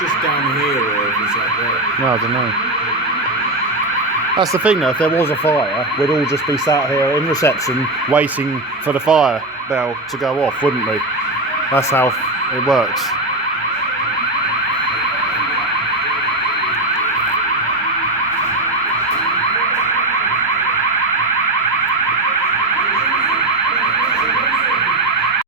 just down here or if it's up there? No, I don't know. That's the thing though, if there was a fire, we'd all just be sat here in reception waiting for the fire bell to go off, wouldn't we? That's how it works.